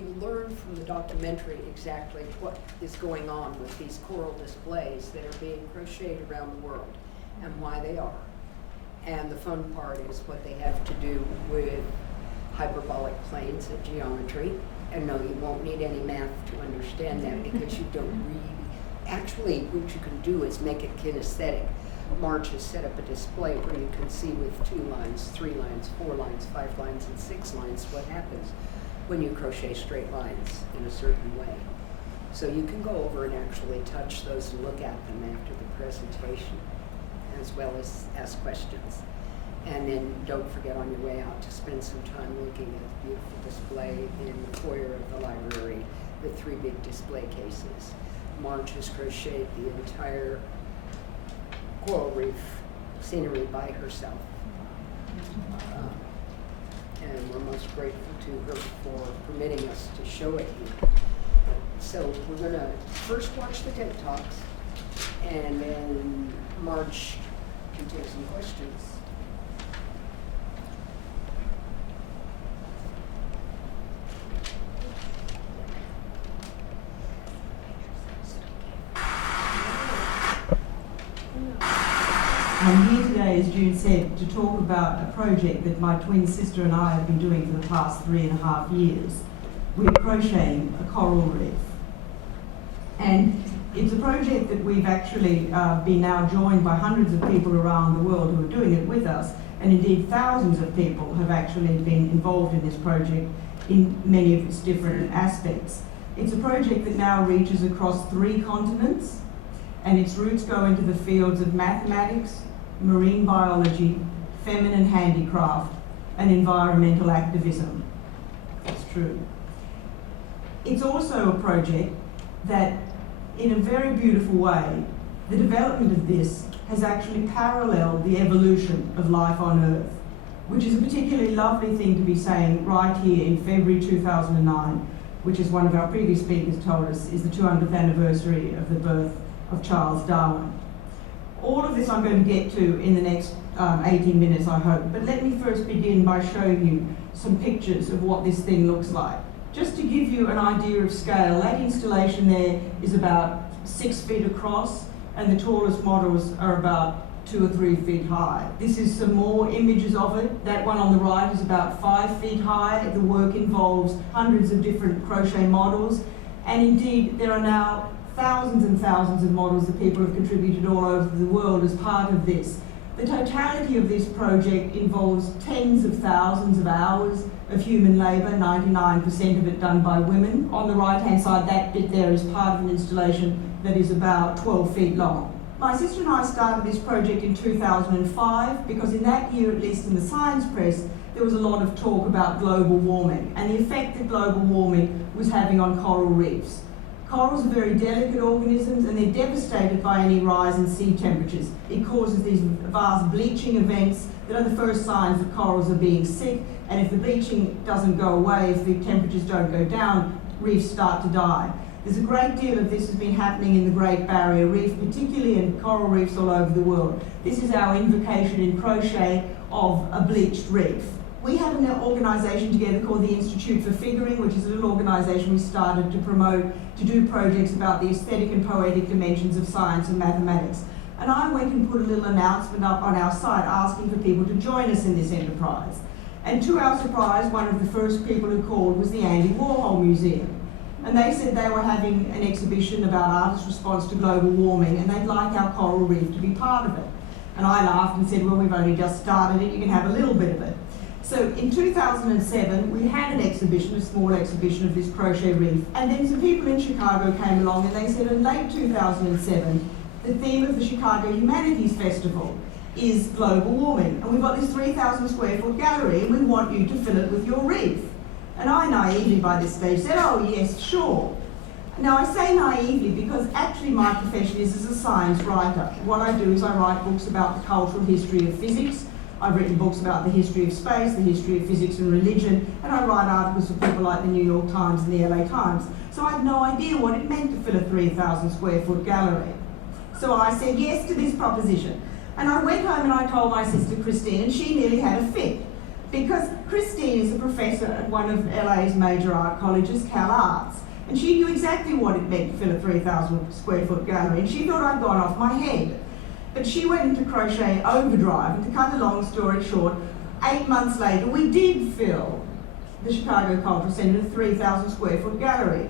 you learn from the documentary exactly what is going on with these coral displays that are being crocheted around the world and why they are. And the fun part is what they have to do with hyperbolic planes of geometry. And no, you won't need any math to understand that because you don't really, actually what you can do is make it kinesthetic. Marge has set up a display where you can see with 2 lines, 3 lines, 4 lines, 5 lines, and 6 lines what happens when you crochet straight lines in a certain way. So you can go over and actually touch those and look at them after the presentation, as well as ask questions. And then don't forget on your way out to spend some time looking at the beautiful display in the foyer of the library with 3 big display cases. Marge has crocheted the entire coral reef scenery by herself. And we're most grateful to her for permitting us to show it here. So we're going to first watch the TED Talks, and then Marge can take some questions. I'm here today, as June said, to talk about a project that my twin sister and I have been doing for the past 3.5 years. We're crocheting a coral reef. And it's a project that we've actually been now joined by hundreds of people around the world who are doing it with us, and indeed thousands of people have actually been involved in this project in many of its different aspects. It's a project that now reaches across 3 continents, and its roots go into the fields of mathematics, marine biology, feminine handicraft, and environmental activism. That's true. It's also a project that, in a very beautiful way, the development of this has actually paralleled the evolution of life on Earth, which is a particularly lovely thing to be saying right here in February 2009, which, as one of our previous speakers told us, is the 200th anniversary of the birth of Charles Darwin. All of this I'm going to get to in the next 18 minutes, I hope, but let me first begin by showing you some pictures of what this thing looks like. Just to give you an idea of scale, that installation there is about 6 feet across, and the tallest models are about 2 or 3 feet high. This is some more images of it. That one on the right is about 5 feet high. The work involves hundreds of different crochet models, and indeed there are now thousands and thousands of models that people have contributed all over the world as part of this. The totality of this project involves tens of thousands of hours of human labour, 99% of it done by women. On the right-hand side, that bit there is part of an installation that is about 12 feet long. My sister and I started this project in 2005 because in that year, at least in the science press, there was a lot of talk about global warming and the effect that global warming was having on coral reefs. Corals are very delicate organisms and they're devastated by any rise in sea temperatures. It causes these vast bleaching events that are the first signs that corals are being sick, and if the bleaching doesn't go away, if the temperatures don't go down, reefs start to die. There's a great deal of this has been happening in the Great Barrier Reef, particularly in coral reefs all over the world. This is our invocation in crochet of a bleached reef. We have an organisation together called the Institute for Figuring, which is a little organisation we started to promote, to do projects about the aesthetic and poetic dimensions of science and mathematics. And I went and put a little announcement up on our site asking for people to join us in this enterprise. And to our surprise, one of the first people who called was the Andy Warhol Museum. And they said they were having an exhibition about artists' response to global warming and they'd like our coral reef to be part of it. And I laughed and said, well, we've only just started it, you can have a little bit of it. So in 2007, we had an exhibition, a small exhibition of this crochet reef, and then some people in Chicago came along and they said in late 2007, the theme of the Chicago Humanities Festival is global warming, and we've got this 3,000 square foot gallery and we want you to fill it with your reef. And I naively by this stage said, oh yes, sure. Now I say naively because actually my profession is as a science writer. What I do is I write books about the cultural history of physics. I've written books about the history of space, the history of physics and religion, and I write articles for people like the New York Times and the LA Times. So I had no idea what it meant to fill a 3,000 square foot gallery. So I said yes to this proposition. And I went home and I told my sister Christine, and she nearly had a fit. Because Christine is a professor at one of LA's major art colleges, Cal Arts, and she knew exactly what it meant to fill a 3,000 square foot gallery, and she thought I'd gone off my head. But she went into crochet overdrive, and to cut a long story short, 8 months later we did fill the Chicago Cultural Center with a 3,000 square foot gallery.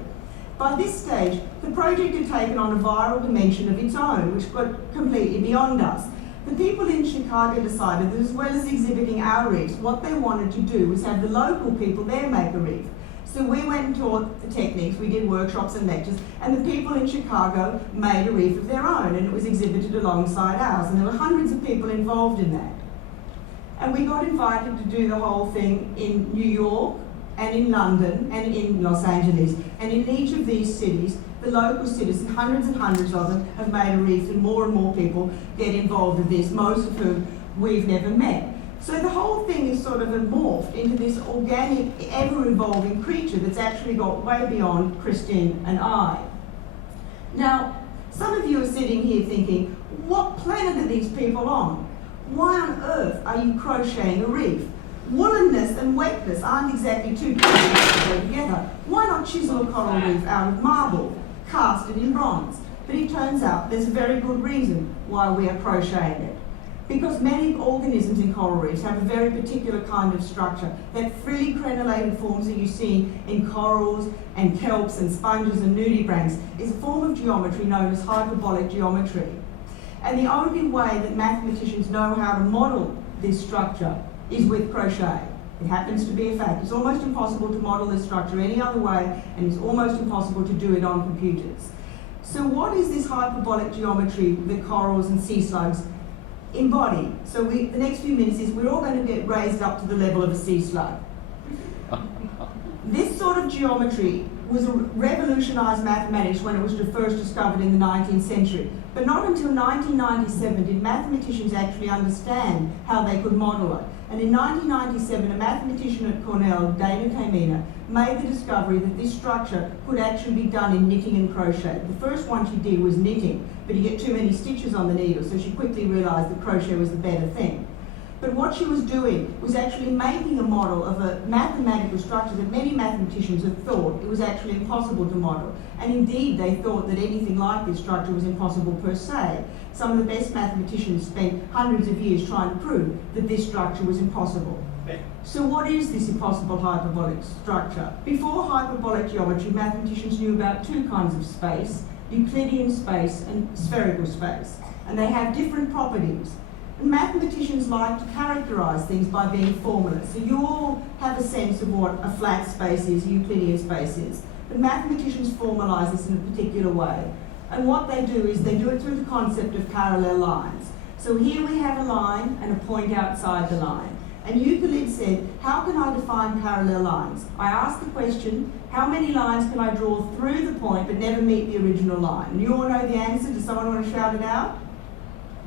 By this stage, the project had taken on a viral dimension of its own, which got completely beyond us. The people in Chicago decided that as well as exhibiting our reefs, what they wanted to do was have the local people there make a reef. So we went and taught the techniques, we did workshops and lectures, and the people in Chicago made a reef of their own, and it was exhibited alongside ours, and there were hundreds of people involved in that. And we got invited to do the whole thing in New York, and in London, and in Los Angeles, and in each of these cities, the local citizens, hundreds and hundreds of them, have made a reef, and more people get involved in this, most of whom we've never met. So the whole thing is sort of morphed into this organic, ever-evolving creature that's actually got way beyond Christine and I. Now, some of you are sitting here thinking, what planet are these people on? Why on earth are you crocheting a reef? Woolenness and wetness aren't exactly two concepts that go together. Why not chisel a coral reef out of marble, cast it in bronze? But it turns out there's a very good reason why we are crocheting it. Because many organisms in coral reefs have a very particular kind of structure. That frilly crenellated forms that you see in corals and kelps and sponges and nudibranchs is a form of geometry known as hyperbolic geometry. And the only way that mathematicians know how to model this structure is with crochet. It happens to be a fact. It's almost impossible to model this structure any other way, and it's almost impossible to do it on computers. So what is this hyperbolic geometry that corals and sea slugs embody? So the next few minutes is we're all going to get raised up to the level of a sea slug. This sort of geometry was revolutionised mathematics when it was first discovered in the 19th century. But not until 1997 did mathematicians actually understand how they could model it. And in 1997, a mathematician at Cornell, Dana Kamina, made the discovery that this structure could actually be done in knitting and crochet. The first one she did was knitting, but you get too many stitches on the needle, so she quickly realised that crochet was the better thing. But what she was doing was actually making a model of a mathematical structure that many mathematicians had thought it was actually impossible to model. And indeed, they thought that anything like this structure was impossible per se. Some of the best mathematicians spent hundreds of years trying to prove that this structure was impossible. So what is this impossible hyperbolic structure? Before hyperbolic geometry, mathematicians knew about two kinds of space, Euclidean space and spherical space. And they have different properties. And mathematicians like to characterise things by being formula. So you all have a sense of what a flat space is, a Euclidean space is. But mathematicians formalise this in a particular way. And what they do is they do it through the concept of parallel lines. So here we have a line and a point outside the line. And Euclid said, how can I define parallel lines? I asked the question, how many lines can I draw through the point but never meet the original line? And you all know the answer. Does someone want to shout it out?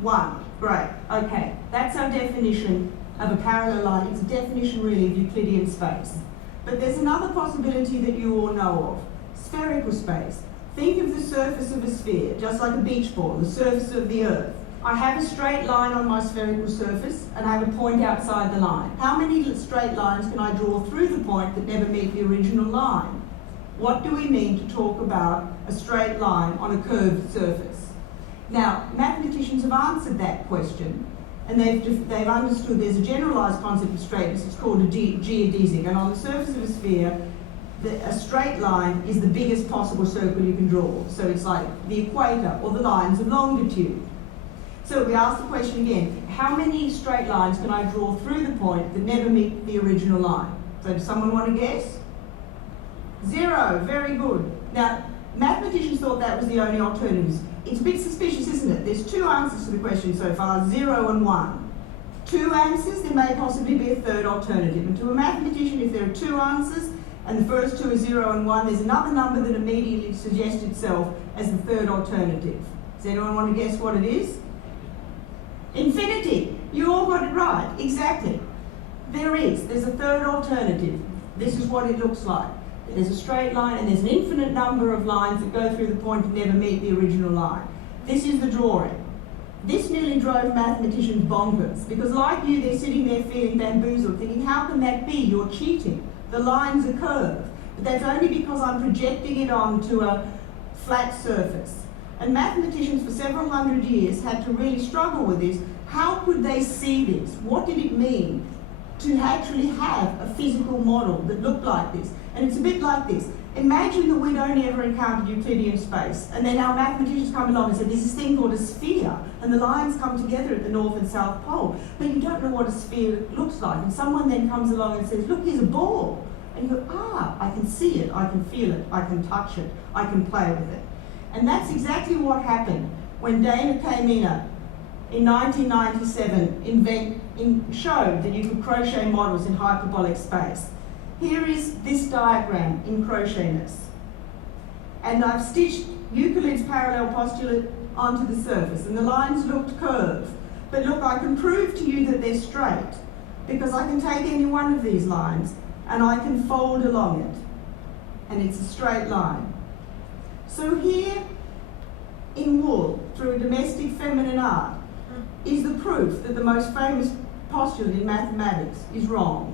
1. Great. Okay. That's our definition of a parallel line. It's a definition really of Euclidean space. But there's another possibility that you all know of. Spherical space. Think of the surface of a sphere, just like a beach ball, the surface of the earth. I have a straight line on my spherical surface and I have a point outside the line. How many straight lines can I draw through the point that never meet the original line? What do we mean to talk about a straight line on a curved surface? Now, mathematicians have answered that question, and they've understood there's a generalised concept of straightness. It's called a geodesic, and on the surface of a sphere, a straight line is the biggest possible circle you can draw. So it's like the equator or the lines of longitude. So we ask the question again, how many straight lines can I draw through the point that never meet the original line? So does someone want to guess? 0, very good. Now, mathematicians thought that was the only alternatives. It's a bit suspicious, isn't it? There's 2 answers to the question so far, 0 and 1. 2 answers, there may possibly be a third alternative. And to a mathematician, if there are 2 answers, and the first 2 are 0 and 1, there's another number that immediately suggests itself as the third alternative. Does anyone want to guess what it is? Infinity. You all got it right. Exactly. There's a third alternative. This is what it looks like. There's a straight line and there's an infinite number of lines that go through the point and never meet the original line. This is the drawing. This nearly drove mathematicians bonkers, because like you, they're sitting there feeling bamboozled, thinking, how can that be? You're cheating. The line's a curve. But that's only because I'm projecting it onto a flat surface. And mathematicians for several hundred years had to really struggle with this. How could they see this? What did it mean to actually have a physical model that looked like this? And it's a bit like this. Imagine that we'd only ever encountered Euclidean space, and then our mathematicians come along and say, there's this thing called a sphere, and the lines come together at the North and South Pole, but you don't know what a sphere looks like. And someone then comes along and says, look, here's a ball. And you go, I can see it, I can feel it, I can touch it, I can play with it. And that's exactly what happened when Dana Kamina in 1997 showed that you could crochet models in hyperbolic space. Here is this diagram in crochetness. And I've stitched Euclid's parallel postulate onto the surface, and the lines looked curved. But look, I can prove to you that they're straight, because I can take any one of these lines and I can fold along it, and it's a straight line. So here in wool, through a domestic feminine art, is the proof that the most famous postulate in mathematics is wrong.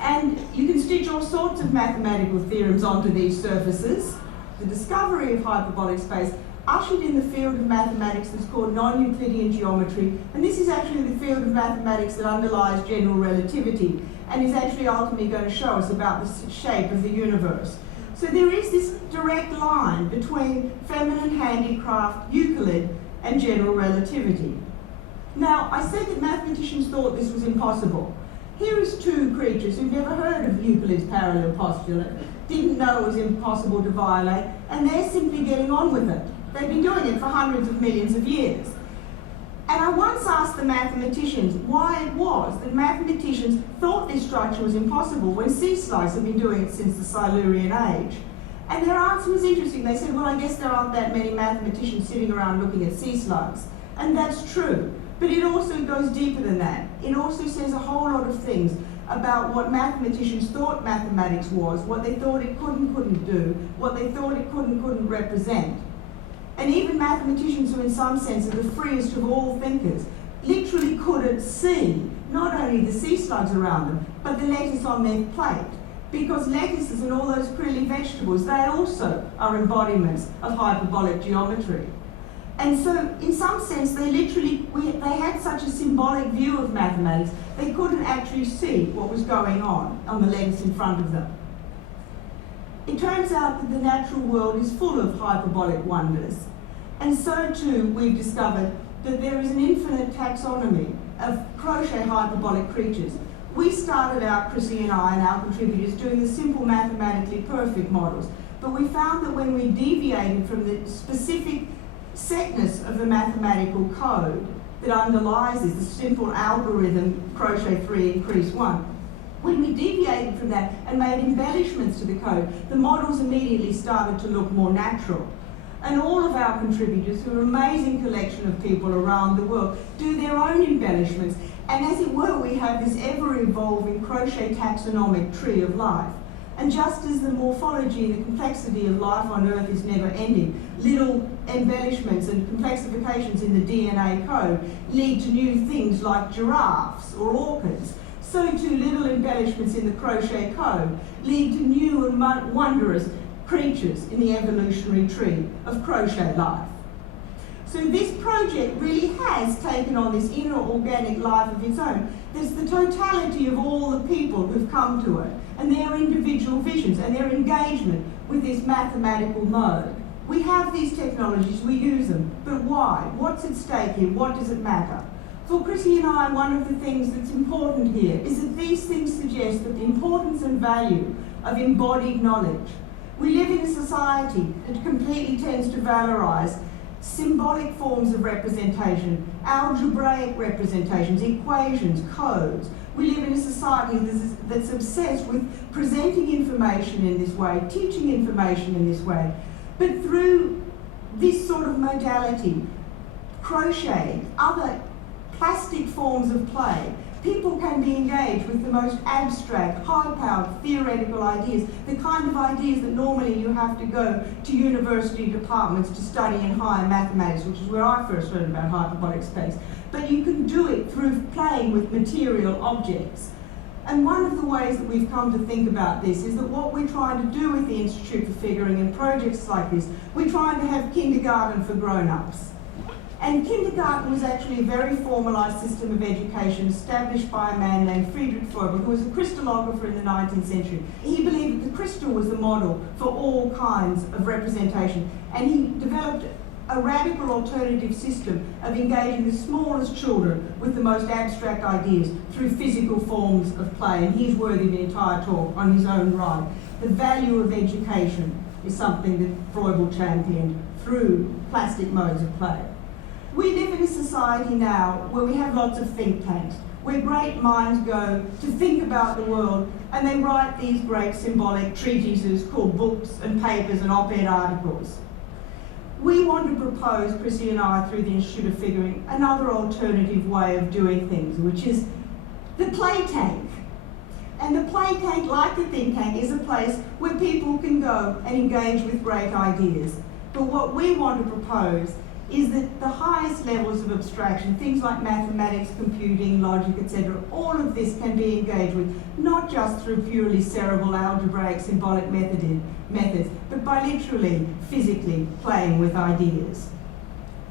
And you can stitch all sorts of mathematical theorems onto these surfaces. The discovery of hyperbolic space ushered in the field of mathematics that's called non-Euclidean geometry, and this is actually the field of mathematics that underlies general relativity and is actually ultimately going to show us about the shape of the universe. So there is this direct line between feminine handicraft, Euclid, and general relativity. Now, I said that mathematicians thought this was impossible. Here is two creatures who've never heard of Euclid's parallel postulate, didn't know it was impossible to violate, and they're simply getting on with it. They've been doing it for hundreds of millions of years. And I once asked the mathematicians why it was that mathematicians thought this structure was impossible when sea slugs have been doing it since the Silurian age. And their answer was interesting. They said, well, I guess there aren't that many mathematicians sitting around looking at sea slugs. And that's true. But it also goes deeper than that. It also says a whole lot of things about what mathematicians thought mathematics was, what they thought it couldn't do, what they thought it couldn't represent. And even mathematicians who in some sense are the freest of all thinkers literally couldn't see not only the sea slugs around them, but the lettuce on their plate. Because lettuces and all those prilly vegetables, they also are embodiments of hyperbolic geometry. And so, in some sense, they had such a symbolic view of mathematics, they couldn't actually see what was going on the lettuce in front of them. It turns out that the natural world is full of hyperbolic wonders. And so too, we've discovered that there is an infinite taxonomy of crochet hyperbolic creatures. We started out, Chrissy and I and our contributors, doing the simple mathematically perfect models. But we found that when we deviated from the specific setness of the mathematical code that underlies this, the simple algorithm, crochet 3, increase 1, when we deviated from that and made embellishments to the code, the models immediately started to look more natural. And all of our contributors, who are an amazing collection of people around the world, do their own embellishments. And as it were, we have this ever-evolving crochet taxonomic tree of life. And just as the morphology and the complexity of life on Earth is never ending, little embellishments and complexifications in the DNA code lead to new things like giraffes or orchids. So too little embellishments in the crochet code lead to new and wondrous creatures in the evolutionary tree of crochet life. So this project really has taken on this inner organic life of its own. There's the totality of all the people who've come to it, and their individual visions and their engagement with this mathematical mode. We have these technologies, we use them, but why? What's at stake here? What does it matter? For Chrissy and I, one of the things that's important here is that these things suggest that the importance and value of embodied knowledge. We live in a society that completely tends to valorize symbolic forms of representation, algebraic representations, equations, codes. We live in a society that's obsessed with presenting information in this way, teaching information in this way. But through this sort of modality, crochet, other plastic forms of play, People can be engaged with the most abstract, high-powered, theoretical ideas, the kind of ideas that normally you have to go to university departments to study in higher mathematics, which is where I first learned about hyperbolic space. But you can do it through playing with material objects. And one of the ways that we've come to think about this is that what we're trying to do with the Institute for Figuring and projects like this, we're trying to have kindergarten for grown-ups. And kindergarten was actually a very formalised system of education established by a man named Friedrich Froebel, who was a crystallographer in the 19th century. He believed that the crystal was the model for all kinds of representation, and he developed a radical alternative system of engaging the smallest children with the most abstract ideas through physical forms of play, and he's worthy of an entire talk on his own right. The value of education is something that Froebel championed through plastic modes of play. We live in a society now where we have lots of think tanks, where great minds go to think about the world, and they write these great symbolic treatises called books and papers and op-ed articles. We want to propose, Chrissy and I, through the Institute of Figuring, another alternative way of doing things, which is the play tank. And the play tank, like the think tank, is a place where people can go and engage with great ideas. But what we want to propose is that the highest levels of abstraction, things like mathematics, computing, logic, etc., all of this can be engaged with, not just through purely cerebral, algebraic, symbolic methods, but by literally, physically playing with ideas.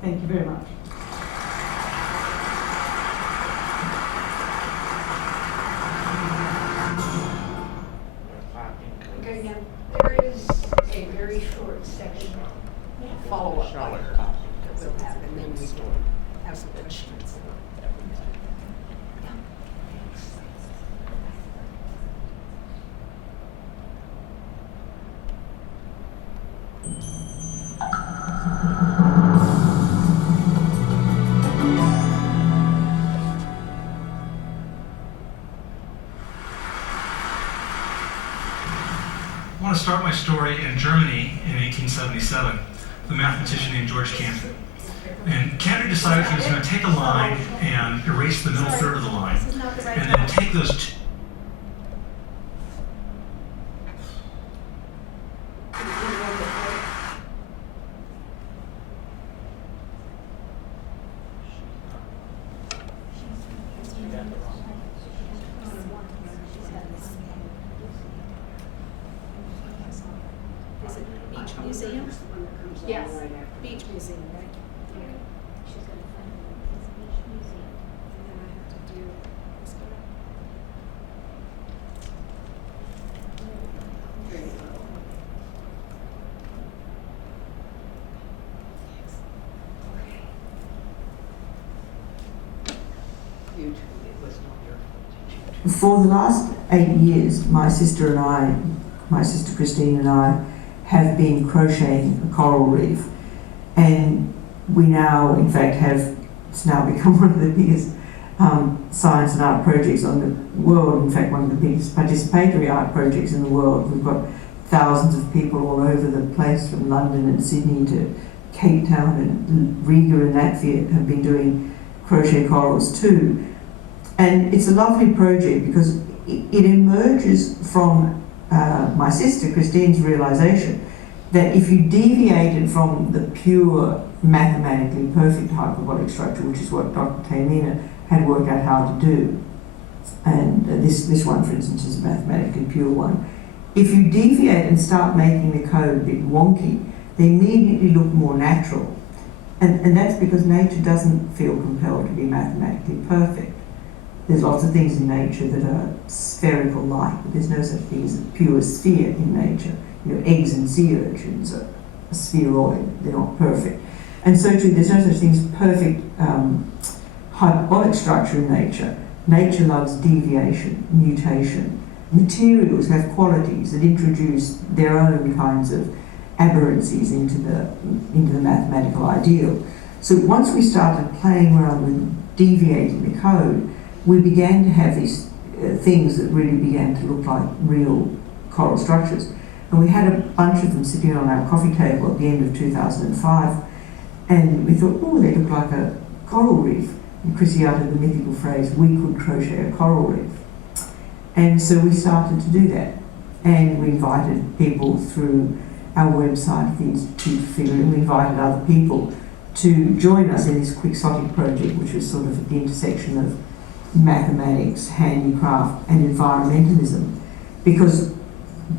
Thank you very much. Okay, now, there is a very short section, follow-up later. We'll have, and then we will have some questions. I want to start my story in Germany in 1877, the mathematician named George Cantor. And Cantor decided he was going to take a line and erase the middle third of the line, and then take those two. Is it Beach Museum? Yes, Beach Museum, right? She's gonna find the Beach Museum. And then I have to do this one. There you go. Okay. You too, it was not your fault. For the last 8 years, my sister Christine and I, have been crocheting a coral reef, and we now, in fact, it's now become one of the biggest science and art projects on the world. In fact, one of the biggest participatory art projects in the world. We've got thousands of people all over the place, from London and Sydney to Cape Town, and Riga and Latvia have been doing crochet corals too. And it's a lovely project because it emerges from my sister Christine's realization that if you deviated from the pure mathematically perfect hyperbolic structure, which is what Dr. Taymina had worked out how to do, and this one, for instance, is a mathematically pure one, if you deviate and start making the code a bit wonky, they immediately look more natural. And that's because nature doesn't feel compelled to be mathematically perfect. There's lots of things in nature that are spherical light, but there's no such thing as a pure sphere in nature. You know, eggs and sea urchins are a spheroid, they're not perfect. And so too, there's no such thing as perfect hyperbolic structure in nature. Nature loves deviation, mutation. Materials have qualities that introduce their own kinds of aberrancies into the mathematical ideal. So once we started playing around with deviating the code, we began to have these things that really began to look like real coral structures. And we had a bunch of them sitting on our coffee table at the end of 2005, and we thought, oh, they look like a coral reef. And Chrissy uttered the mythical phrase, we could crochet a coral reef. And so we started to do that. And we invited people through our website, the Institute for Figuring. We invited other people to join us in this quixotic project, which was sort of at the intersection of mathematics, handicraft, and environmentalism. Because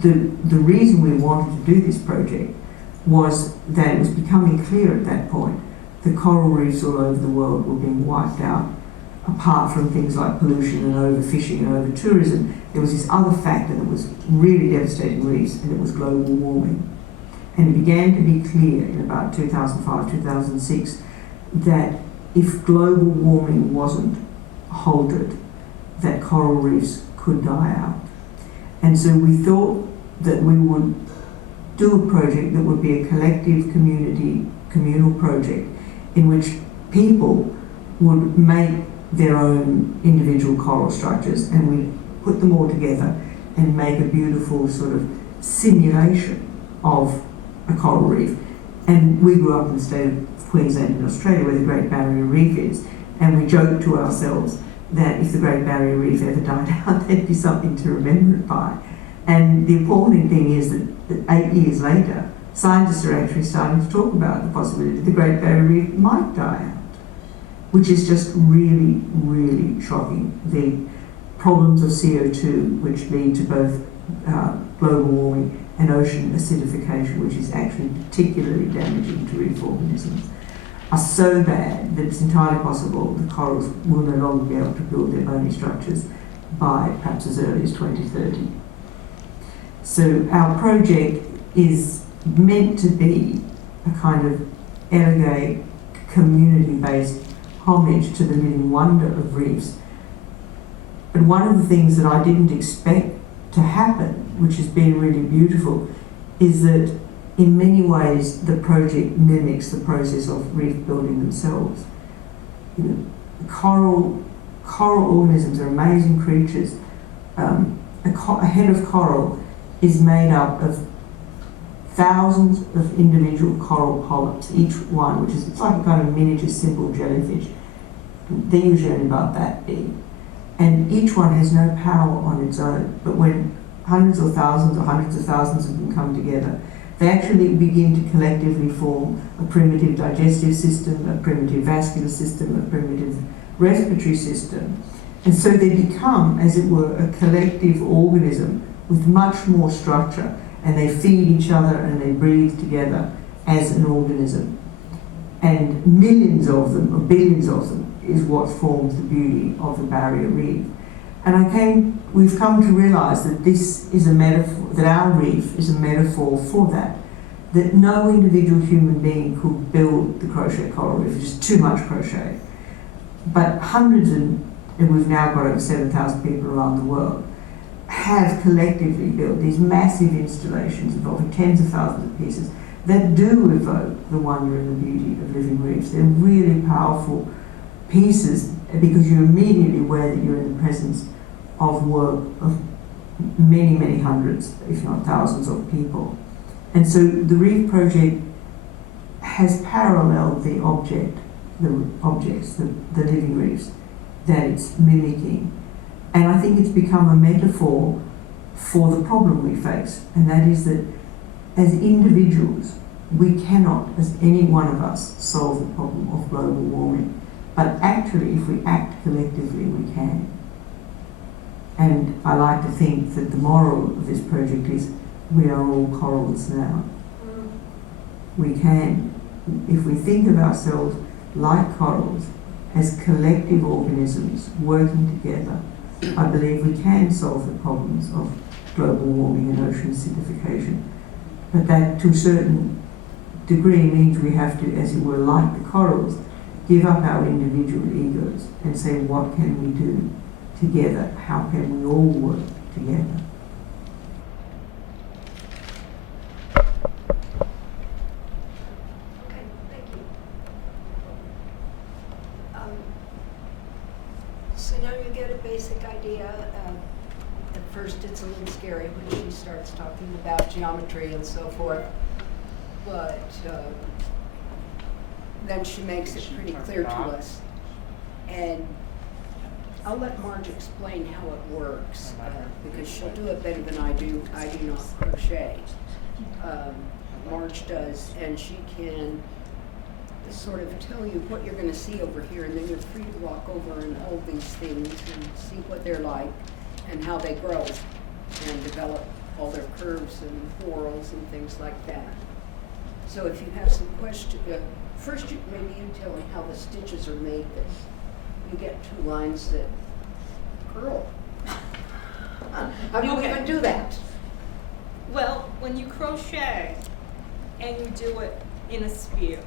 the reason we wanted to do this project was that it was becoming clear at that point the coral reefs all over the world were being wiped out. Apart from things like pollution and overfishing and over-tourism, there was this other factor that was really devastating reefs, and it was global warming. And it began to be clear in about 2005, 2006, that if global warming wasn't halted, that coral reefs could die out. And so we thought that we would do a project that would be a collective communal project in which people would make their own individual coral structures, and we put them all together and make a beautiful sort of simulation of a coral reef. And we grew up in the state of Queensland in Australia, where the Great Barrier Reef is, and we joked to ourselves that if the Great Barrier Reef ever died out, there'd be something to remember it by. And the appalling thing is that 8 years later, scientists are actually starting to talk about the possibility that the Great Barrier Reef might die out, which is just really, really shocking. The problems of CO2, which lead to both global warming and ocean acidification, which is actually particularly damaging to reef organisms, are so bad that it's entirely possible the corals will no longer be able to build their bony structures by perhaps as early as 2030. So our project is meant to be a kind of elegant, community-based homage to the living wonder of reefs. But one of the things that I didn't expect to happen, which has been really beautiful, is that in many ways the project mimics the process of reef building themselves. You know, coral organisms are amazing creatures. A head of coral is made up of thousands of individual coral polyps, each one, which is, it's like a kind of miniature simple jellyfish. They're usually only about that big. And each one has no power on its own, but when hundreds or hundreds of thousands of them come together, they actually begin to collectively form a primitive digestive system, a primitive vascular system, a primitive respiratory system. And so they become, as it were, a collective organism with much more structure, and they feed each other and they breathe together as an organism. And millions of them, or billions of them, is what forms the beauty of the barrier reef. And we've come to realise that this is a metaphor, that our reef is a metaphor for that no individual human being could build the crochet coral reef. It's just too much crochet. But hundreds, and we've now got over 7,000 people around the world, have collectively built these massive installations involving tens of thousands of pieces that do evoke the wonder and the beauty of living reefs. They're really powerful pieces because you're immediately aware that you're in the presence of work of many, many hundreds, if not thousands of people. And so the Reef Project has paralleled the objects, the living reefs that it's mimicking. And I think it's become a metaphor for the problem we face, and that is that as individuals, we cannot, as any one of us, solve the problem of global warming. But actually, if we act collectively, we can. And I like to think that the moral of this project is we are all corals now. We can, if we think of ourselves like corals, as collective organisms working together, I believe we can solve the problems of global warming and ocean acidification. But that, to a certain degree, means we have to, as it were, like the corals, give up our individual egos and say, what can we do together? How can we all work together? Okay, thank you. So now you get a basic idea. At first it's a little scary when she starts talking about geometry and so forth, but then she makes it pretty clear to us. And I'll let Marge explain how it works, because she'll do it better than I do. I do not crochet. Marge does, and she can sort of tell you what you're going to see over here, and then you're free to walk over and hold these things and see what they're like and how they grow and develop all their curves and whorls and things like that. So if you have some questions, first maybe you tell them how the stitches are made, that you get two lines that curl. How do you even do that? Well, when you crochet and you do it in a sphere,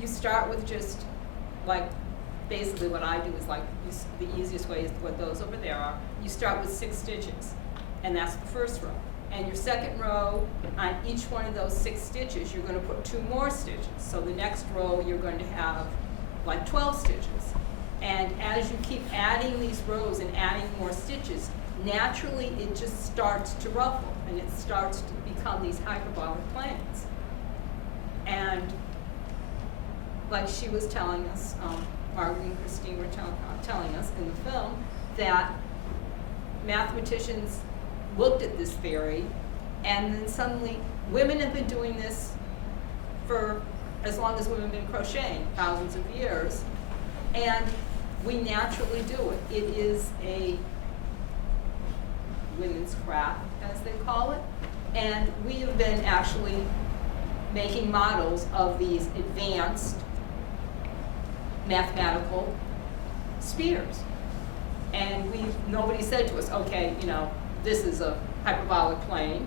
you start with just like, basically what I do is like, the easiest way is what those over there are. You start with 6 stitches, and that's the first row. And your second row, on each one of those 6 stitches, you're going to put 2 more stitches. So the next row, you're going to have like 12 stitches. And as you keep adding these rows and adding more stitches, naturally it just starts to ruffle, and it starts to become these hyperbolic planes. And like she was telling us, Margaret and Christine were telling us in the film, that mathematicians looked at this theory, and then suddenly women have been doing this for as long as women have been crocheting, thousands of years, and we naturally do it. It is a women's craft, as they call it, and we have been actually making models of these advanced mathematical spheres. And nobody said to us, okay, you know, this is a hyperbolic plane.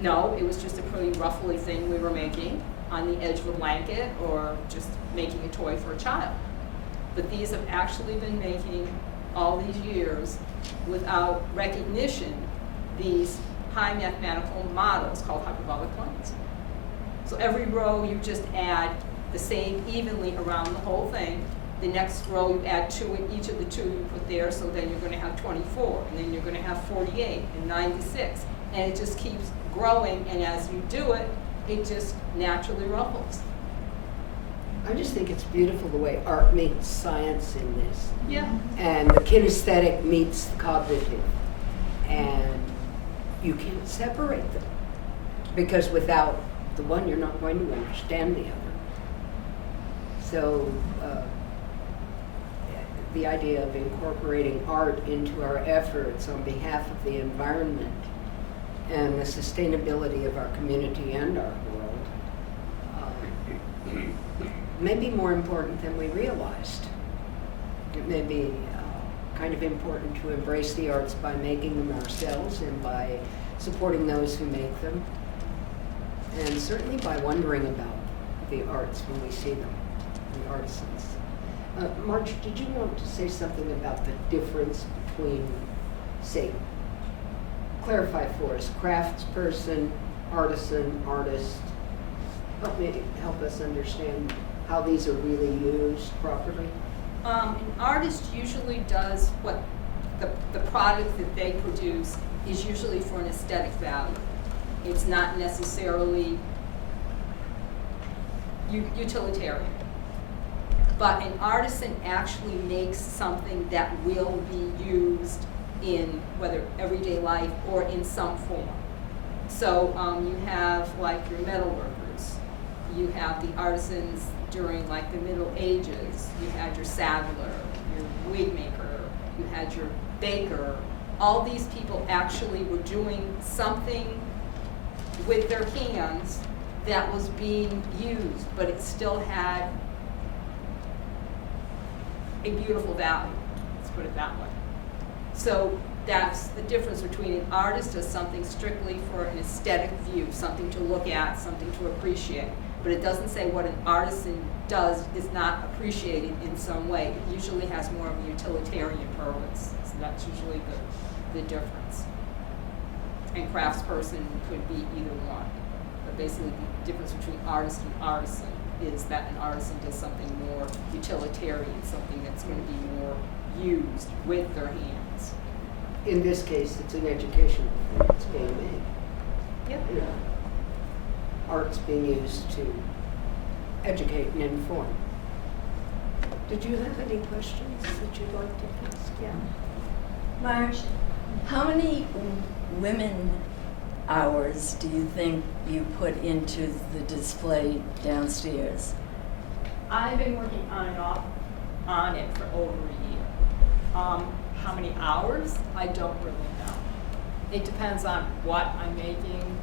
No, it was just a pretty roughly thing we were making on the edge of a blanket or just making a toy for a child. But these have actually been making all these years without recognition these high mathematical models called hyperbolic planes. So every row you just add the same evenly around the whole thing. The next row you add 2 in each of the 2 you put there, so then you're going to have 24, and then you're going to have 48 and 96, and it just keeps growing, and as you do it, it just naturally ruffles. I just think it's beautiful the way art meets science in this. Yeah. And the kinesthetic meets the cognitive. And you can't separate them, because without the one, you're not going to understand the other. So the idea of incorporating art into our efforts on behalf of the environment and the sustainability of our community and our world may be more important than we realized. It may be kind of important to embrace the arts by making them ourselves and by supporting those who make them, and certainly by wondering about the arts when we see them, the artisans. Marge, did you want to say something about the difference between, say, clarify for us, craftsperson, artisan, artist? Help us understand how these are really used properly. An artist usually does what the product that they produce is usually for an aesthetic value. It's not necessarily utilitarian. But an artisan actually makes something that will be used in whether everyday life or in some form. So you have like your metal workers, you have the artisans during like the Middle Ages, you had your saddler, your wig maker, you had your baker. All these people actually were doing something with their hands that was being used, but it still had a beautiful value, let's put it that way. So that's the difference between an artist does something strictly for an aesthetic view, something to look at, something to appreciate. But it doesn't say what an artisan does is not appreciated in some way. It usually has more of a utilitarian purpose. So that's usually the difference. And craftsperson could be either one. But basically the difference between artist and artisan is that an artisan does something more utilitarian, something that's going to be more used with their hands. In this case, it's an educational thing that's being made. Yep. You know, art's being used to educate and inform. Did you have any questions that you'd like to ask? Yeah. Marge, how many women hours do you think you put into the display downstairs? I've been working on and off on it for over a year. How many hours? I don't really know. It depends on what I'm making.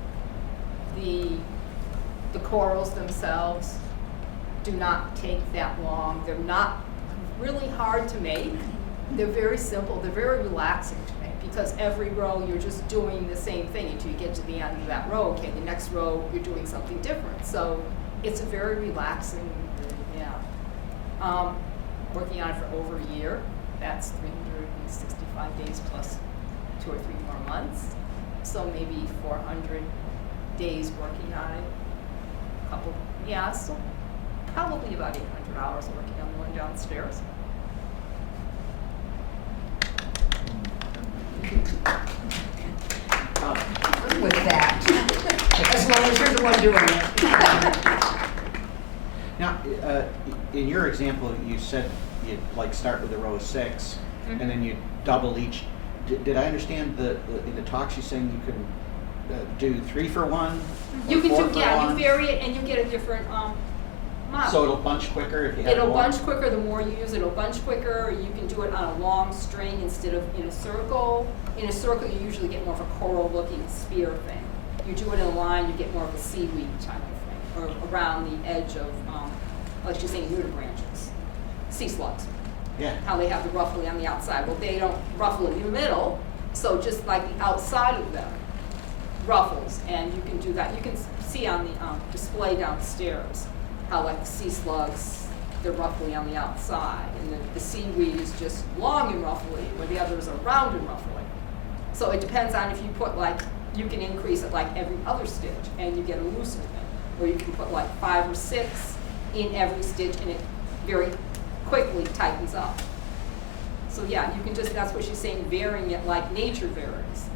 The corals themselves do not take that long. They're not really hard to make. They're very simple. They're very relaxing to make because every row you're just doing the same thing until you get to the end of that row. Okay, the next row you're doing something different. So it's a very relaxing, yeah. Working on it for over a year. That's 365 days plus 2 or 3 more months. So maybe 400 days working on it. So probably about 800 hours working on the one downstairs. I'm with that, as long as you're the one doing it. Now, in your example, you said you'd like start with a row of 6, and then you double each. Did I understand in the talks you're saying you can do 3 for 1? You or can 4 do, for yeah, 1? you vary it and you get a different model. So it'll bunch quicker if you have It'll more? bunch quicker the more you use it. It'll bunch quicker. You can do it on a long string instead of in a circle. In a circle, you usually get more of a coral-looking spear thing. You do it in a line, you get more of a seaweed type of thing, or around the edge of, let's just say, nudibranches, sea slugs. Yeah. How they have the ruffly on the outside. Well, they don't ruffle in the middle, so just like the outside of them ruffles, and you can do that. You can see on the display downstairs how like the sea slugs, they're ruffly on the outside, and the seaweed is just long and ruffly, where the others are round and ruffly. So it depends on if you put like, you can increase it like every other stitch, and you get a looser thing, or you can put like 5 or 6 in every stitch, and it very quickly tightens up. So yeah, you can just, that's what she's saying, varying it like nature varies.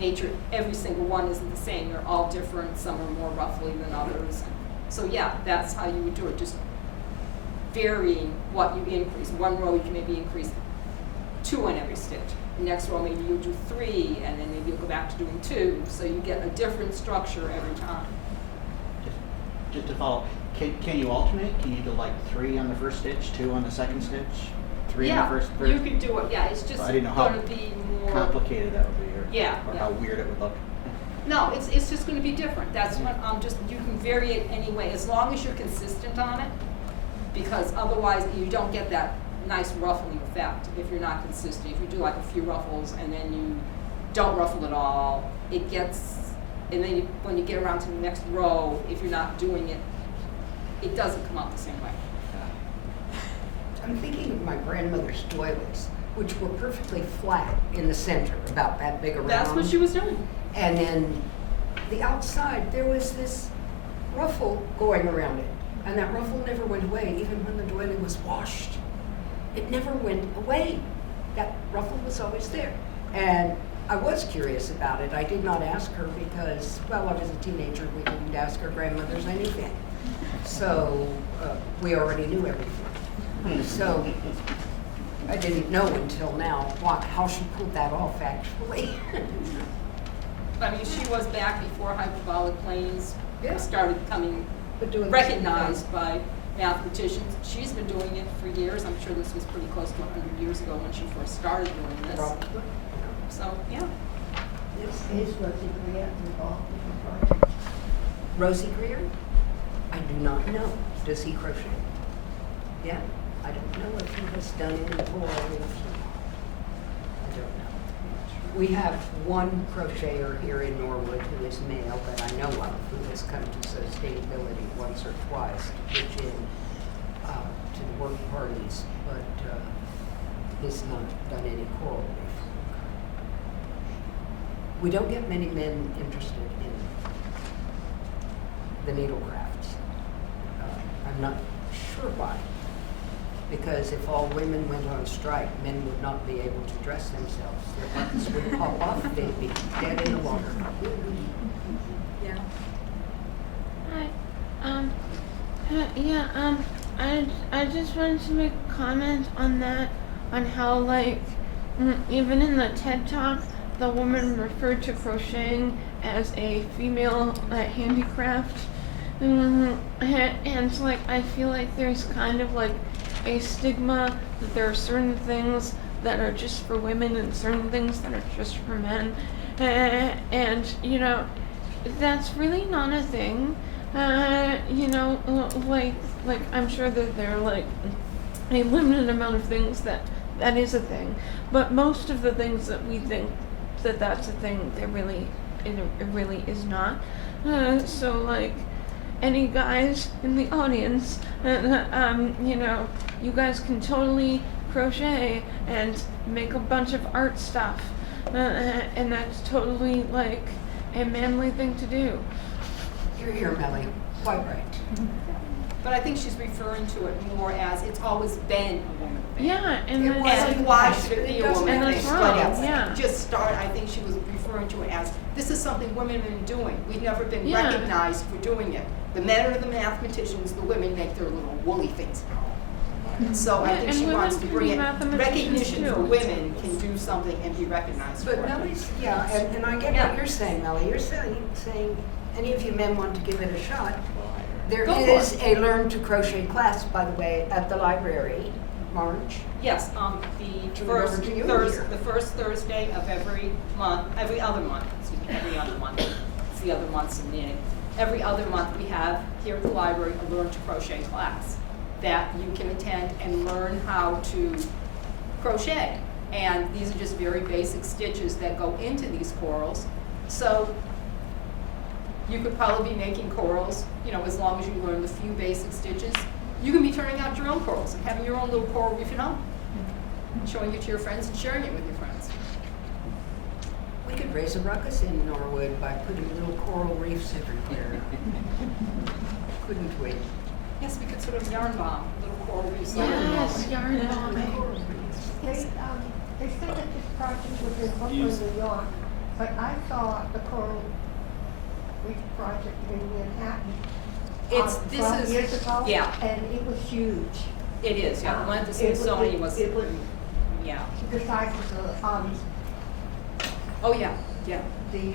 Nature, every single one isn't the same. They're all different. Some are more ruffly than others. So yeah, that's how you would do it, just varying what you increase. One row you can maybe increase 2 on every stitch. The next row maybe you'll do 3, and then maybe you'll go back to doing 2. So you get a different structure every time. Just to follow, can you alternate? Can you do like 3 on the first stitch, 2 on the second stitch, 3 on the first? Yeah, you could do it. Yeah, it's just I didn't know how going to be more complicated that would be, or, Yeah, or yeah. how weird it would look. No, it's just going to be different. That's what just, you can vary it anyway, as long as you're consistent on it, because otherwise you don't get that nice ruffling effect if you're not consistent. If you do like a few ruffles and then you don't ruffle at all, it gets, and then when you get around to the next row, if you're not doing it, it doesn't come out the same way. I'm thinking of my grandmother's doilies, which were perfectly flat in the center, about that big around. That's what she was doing. And then the outside, there was this ruffle going around it. And that ruffle never went away, even when the doily was washed. It never went away. That ruffle was always there. And I was curious about it. I did not ask her because, well, I was a teenager. We didn't ask our grandmothers anything. So we already knew everything. So I didn't know until now how she pulled that off, actually. I mean, she was back before hyperbolic planes Yeah. started coming But doing the same recognized thing. by mathematicians. She's been doing it for years. I'm sure this was pretty close to 100 years ago when she first started doing this. Probably. So, yeah. Is Rosie Greer involved in the project? Rosie Greer? I do not know. Does he crochet? Yeah, I don't know if he has done any more. I don't know. We have one crocheter here in Norwood who is male that I know of, who has come to sustainability once or twice to pitch in to the work parties, but has not done any coral reef. We don't get many men interested in the needle crafts. I'm not sure why. Because if all women went on strike, men would not be able to dress themselves. Their buttons would pop off, they'd be dead in the water. Yeah. Hi. I just wanted to make a comment on that, on how like even in the TED Talk, the woman referred to crocheting as a female handicraft. And like I feel like there's kind of like a stigma that there are certain things that are just for women and certain things that are just for men, and you know, that's really not a thing. You know, like I'm sure that there are like a limited amount of things that is a thing, but most of the things that we think that that's a thing, it really is not. So like any guys in the audience, you know, you guys can totally crochet and make a bunch of art stuff, and that's totally like a manly thing to do. You're here, Melly, quite right. But I think she's referring to it more as it's always been a woman thing. Yeah, and It then wasn't. And why should it be a woman And thing? that's But wrong, it's yeah. just start, I think she was referring to it as, this is something women have been doing. We've never been Yeah. recognized for doing it. The men are the mathematicians, the women make their little woolly things. So I Yeah, think and she women wants to can bring be it, mathematicians recognition for too. women can do something and be recognized for it. But Melly's, yeah, and I get Yeah. what you're saying, Melly. You're saying, any of you men want to give it a shot. There Go for is a Learn to Crochet class, by the way, at the library, March. Yes, Remember to you here. the first Thursday of every other month, it's the other months in the every other month we have here at the library a Learn to Crochet class that you can attend and learn how to crochet. And these are just very basic stitches that go into these corals. So you could probably be making corals, you know, as long as you learn the few basic stitches. You can be turning out your own corals and having your own little coral reef at home, showing it to your friends and sharing it with your friends. We could raise a ruckus in Norwood by putting little coral reefs everywhere. Couldn't we? Yes, we could sort of yarn bomb little coral reefs. Yes, yarn Little bombing. coral reefs. They said that this project was in Brooklyn, New York, but I saw the Coral Reef project in Manhattan. It's, 12 this years is, ago, yeah, and it was huge. it is, yeah, the one at the It was- Smithsonian was, It was yeah. the size of Oh, yeah, yeah, the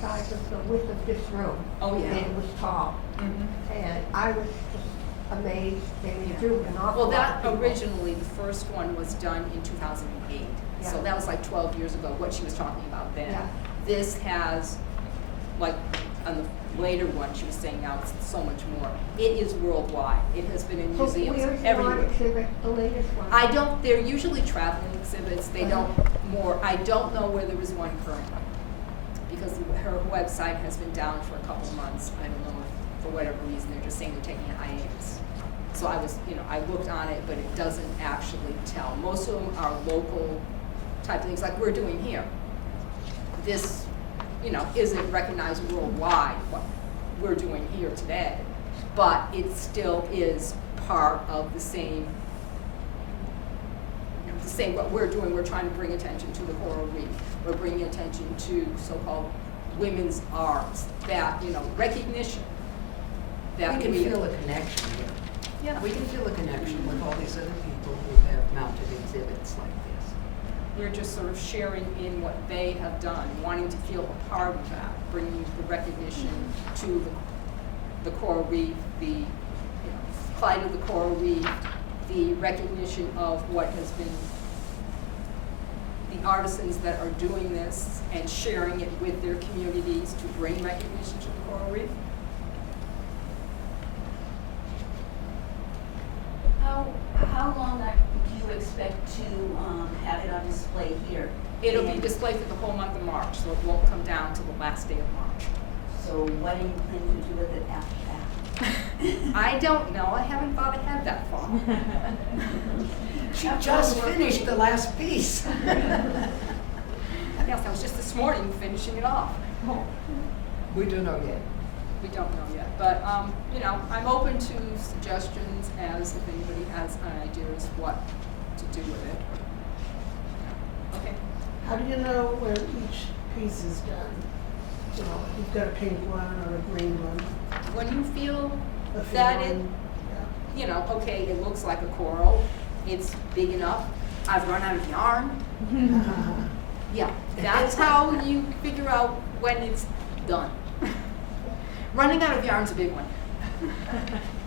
size of the width of this room. oh, And yeah. it was tall, Mhm. and I was just amazed, and Yeah. it drew an awful Well, lot that of people. originally, the first one was done in 2008. So Yeah. that was like 12 years ago, what she was talking about then. Yeah. This has, like, on the later one, she was saying now it's so much more. It is worldwide. It has been in So museums where's the everywhere. art exhibit, the latest one? I don't, they're usually traveling exhibits. They don't I don't know where there is one currently. Because her website has been down for a couple of months. I don't know if, for whatever reason, they're just saying they're taking a hiatus. So I was, you know, I looked on it, but it doesn't actually tell. Most of them are local type things like we're doing here. This, you know, isn't recognized worldwide, what we're doing here today, but it still is part of the same, you know, the same what we're doing. We're trying to bring attention to the coral reef. We're bringing attention to so-called women's arts, that, you know, recognition that We can feel a connection here. Yeah. We can feel a connection with all these other people who have mounted exhibits like this. We're just sort of sharing in what they have done, wanting to feel a part of that, bringing the recognition to the coral reef, the, you know, plight of the coral reef, the recognition of what has been the artisans that are doing this and sharing it with their communities to bring recognition to the coral reef. How long do you expect to have it on display here? It'll be And displayed for the whole month of March, so it won't come down till the last day of March. So what are you planning to do with it after that? I don't know, I haven't thought ahead that far. She just finished the last piece. Yes, I was just this morning finishing it off. We don't know yet. We don't know yet, but, you know, I'm open to suggestions as if anybody has ideas what to do with it. Okay. How do you know when each piece is done? You know, you've got a pink one or a green one, When you feel a that it, feeling, you know, okay, it looks like a coral, it's big enough. I've run out of yarn. Yeah, that's how you figure out when it's done. Running out of yarn's a big one.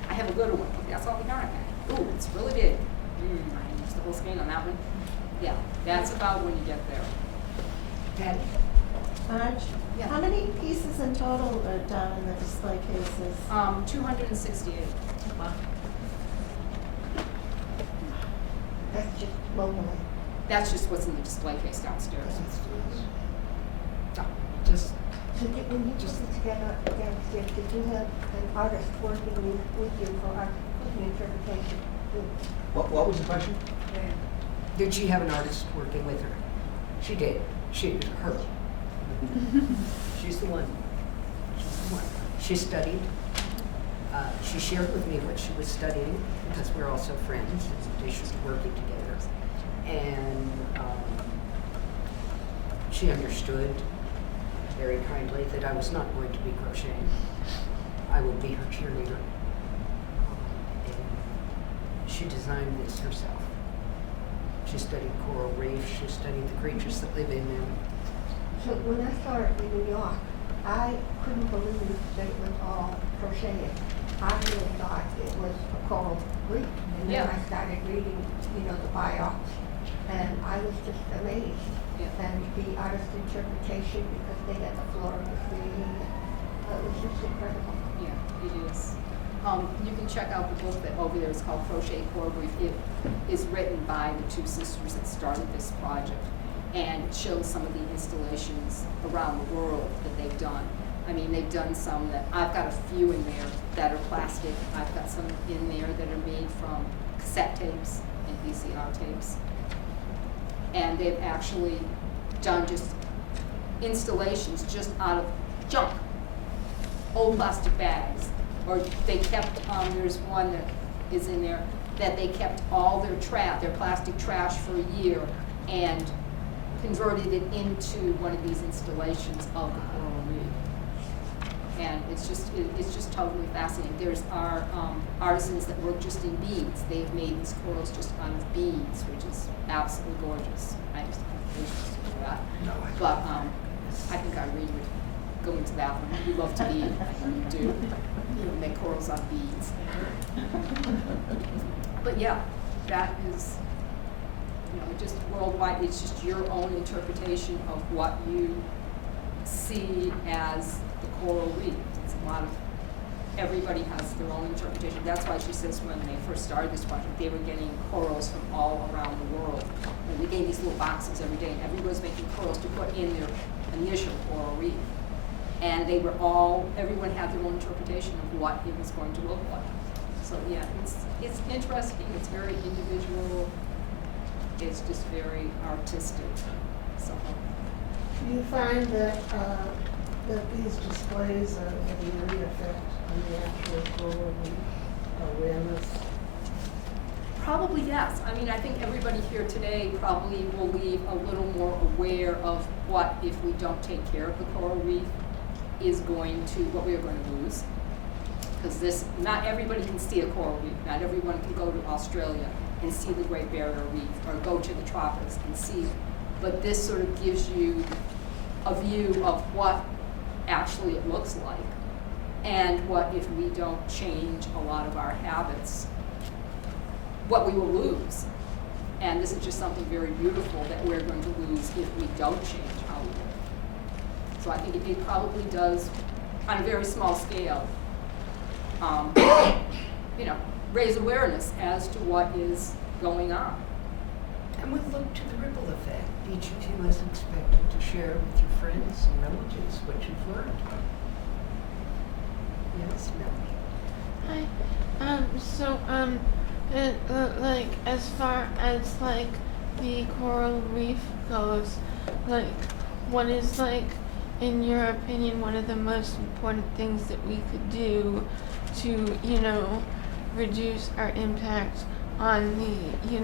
I have a little one, but that's all the yarn I have. Ooh, it's really big. I used the whole skein on that one. Yeah, that's about when you get there. Patty? Marge, Yeah. how many pieces in total are down in the display cases? 268. That's just locally. That's just what's in the display case downstairs. Just, So when you put it together downstairs, did you have an artist working with you for art, with the interpretation? What was the question? did she have an artist working with her? She did. She was her. She's the one. She's the one. She studied. She shared with me what she was studying because we're also friends in addition to working together. And she understood very kindly that I was not going to be crocheting. I would be her cheerleader. And she designed this herself. She studied coral reefs. She studied the creatures that live in them. So when I saw it in New York, I couldn't believe that it was all crocheted. I really thought it was a coral reef. And then Yeah. I started reading, the biops, and I was just amazed. Yeah. And the artist interpretation, because they had the floor of the screen, it was just incredible. Yeah, it is. You can check out the book that over there is called Crochet Coral Reef. It is written by the two sisters that started this project, and it shows some of the installations around the world that they've done. I mean, they've done some that, I've got a few in there that are plastic. I've got some in there that are made from cassette tapes and VCR tapes. And they've actually done just installations just out of junk, old plastic bags. Or they kept, there's one that is in there that they kept all their plastic trash for a year and converted it into one of these installations of the coral reef. And it's just totally fascinating. There's our artisans that work just in beads. They've made these corals just out of beads, which is absolutely gorgeous. I just have patience to do that. No, But I think I really would go into that one. You love to bead, I know you do. Make corals out of beads. But yeah, that is, just worldwide, it's just your own interpretation of what you see as the coral reef. It's a lot of, everybody has their own interpretation. That's why she says when they first started this project, they were getting corals from all around the world. And they gave these little boxes every day, and everybody was making corals to put in their initial coral reef. And they were everyone had their own interpretation of what it was going to look like. So yeah, it's interesting, it's very individual, it's just very artistic. So Do you find that these displays are having any effect on the actual coral reef awareness? probably yes. I mean, I think everybody here today probably will leave a little more aware of what, if we don't take care of the coral reef, what we are going to lose. Because not everybody can see a coral reef. Not everyone can go to Australia and see the Great Barrier Reef or go to the tropics and see. But this sort of gives you a view of what actually it looks like and what, if we don't change a lot of our habits, what we will lose. And this is just something very beautiful that we're going to lose if we don't change how we live. So I think it probably does, on a very small scale, raise awareness as to what is going on. And we look to the ripple effect. Each of you is expected to share with your friends and relatives what you've learned. Yes, Melanie. Like, as far as, like, the coral reef goes, like, what is, like, in your opinion, one of the most important things that we could do to, reduce our impact on the,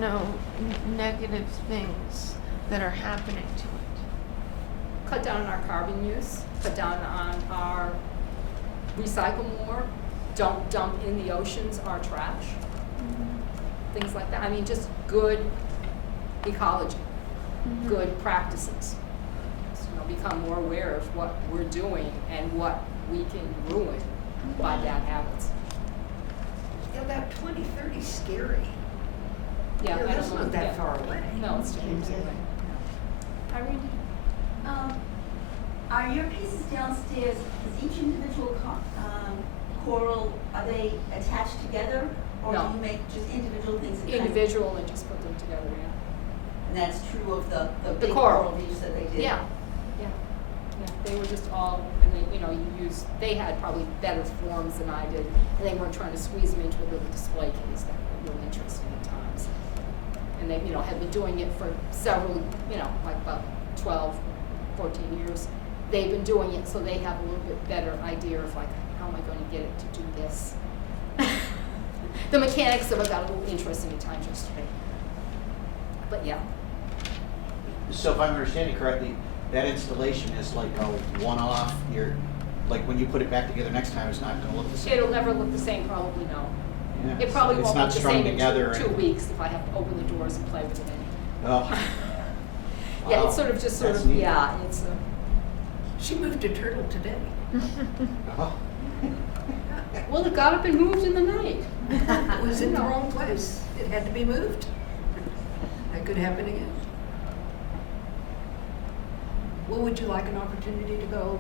negative things that are happening to it? Cut down on our carbon use, cut down on our recycle more, don't dump in the oceans our trash. things like that. I mean, just good ecology, good practices. So, become more aware of what we're doing and what we can ruin by bad habits. Yeah, that 2030 is scary. Yeah, I That's don't know. not that Yeah. far away. No, it's James away. Irene, are your pieces downstairs, is each individual choral, are they attached together? Or No. do you make just individual things? that kind of- Individual and just put them together, yeah. And that's true of the The big choral. choral reefs that they did? Yeah, yeah, yeah. They were just all, and they, you know, they had probably better forms than I did. And they weren't trying to squeeze them into a little display case that were real interesting at times. And they, you know, had been doing it for several, you know, like about 12, 14 years. They've been doing it, so they have a little bit better idea of like, how am I going to get it to do this? The mechanics of it got a little interesting at times yesterday. But yeah. So if I'm understanding correctly, that installation is like a one-off, like when you put it back together next time, it's not gonna look the same? It'll never look the same, probably, no. Yeah, It probably it's won't not look the strung same in together two and- weeks if I have to open the doors and play with it anymore. Oh. Yeah, Wow. it's sort of just That's neat. yeah, it's She moved a turtle today. Oh. well, it got up and moved in the night. It was in the wrong place. It had to be moved. That could happen again. Well, would you like an opportunity to go?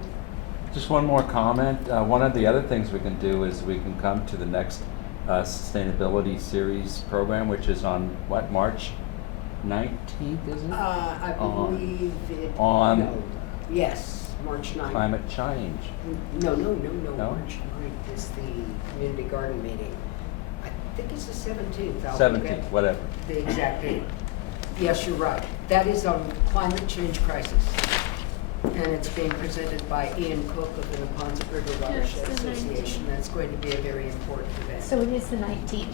Just one more comment. One of the other things we can do is we can come to the next sustainability series program, which is on what, March 19th, is it? I On- believe it. on- No. Yes, March 9th. Climate change. No. No? March 9th is the community garden meeting. I think it's the 17th. I'll 17th, forget whatever. the exact date. Yes, you're right. That is on climate change crisis. And it's being presented by Ian Cook of the Neponset River Watershed Yes, the Association. That's going to be a very important event. So it is the 19th.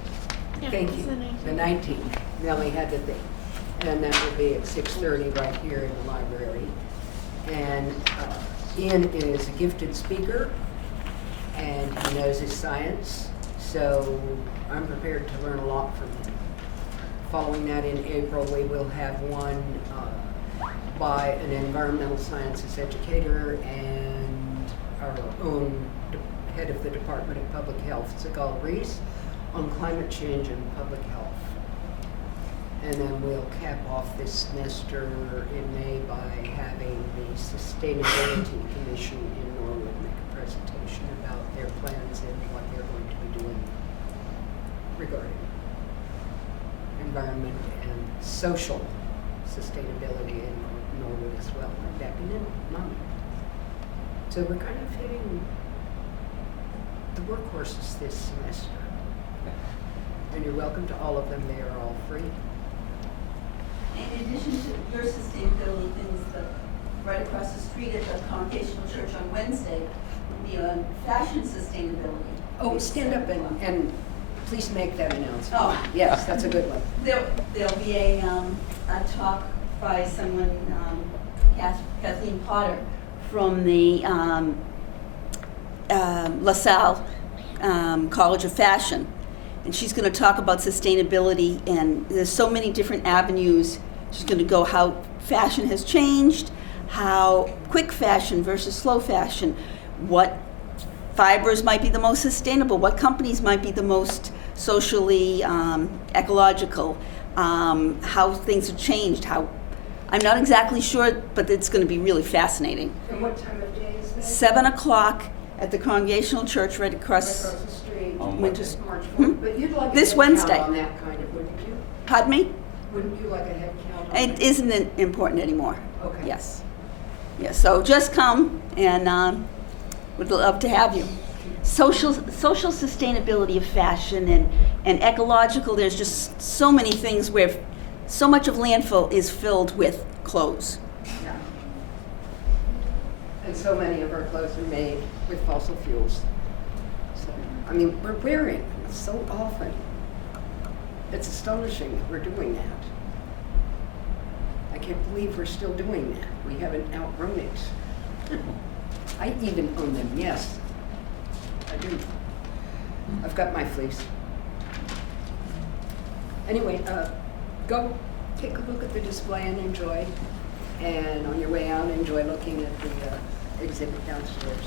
Yeah, Thank it's you. the The 19th. Nellie had the thing. And that will be at 6:30 right here in the library. And Ian is a gifted speaker, and he knows his science, so I'm prepared to learn a lot from him. Following that in April, we will have one by an environmental sciences educator and our own head of the Department of Public Health, Sigal Reese, on climate change and public health. And then we'll cap off this semester in May by having the Sustainability Commission in Norwood make a presentation about their plans and what they're going to be doing regarding environment and social sustainability in Norwood as well, like back in Mummy. So we're kind of hitting the workhorses this semester. And you're welcome to all of them, they are all free. In addition to your sustainability things, right across the street at the Congregational Church on Wednesday will be on fashion sustainability. Oh, stand up and please make that announcement. Oh. Yes, that's a good one. There'll be a talk by someone, Kathleen Potter, from the LaSalle College of Fashion. And she's going to talk about sustainability, and there's so many different avenues. She's going to go how fashion has changed, how quick fashion versus slow fashion, what fibers might be the most sustainable, what companies might be the most socially ecological, how things have changed, how I'm not exactly sure, but it's going to be really fascinating. And what time of day is that? 7 o'clock at the Congregational Church right across Across the street. Winters. March Hmm? 4th. But you'd like a This head Wednesday. count on that kind of, wouldn't you? Pardon me? Wouldn't you like a head count on It that? isn't important anymore. Okay. Yes. Yes, so just come, and would love to have you. Social sustainability of fashion and ecological, there's just so many things where so much of landfill is filled with clothes. Yeah. And so many of our clothes are made with fossil fuels. So, I mean, we're wearing them so often. It's astonishing that we're doing that. I can't believe we're still doing that. We haven't outgrown it. I even own them, yes. I do. I've got my fleece. Anyway, go take a look at the display and enjoy. And on your way out, enjoy looking at the exhibit downstairs.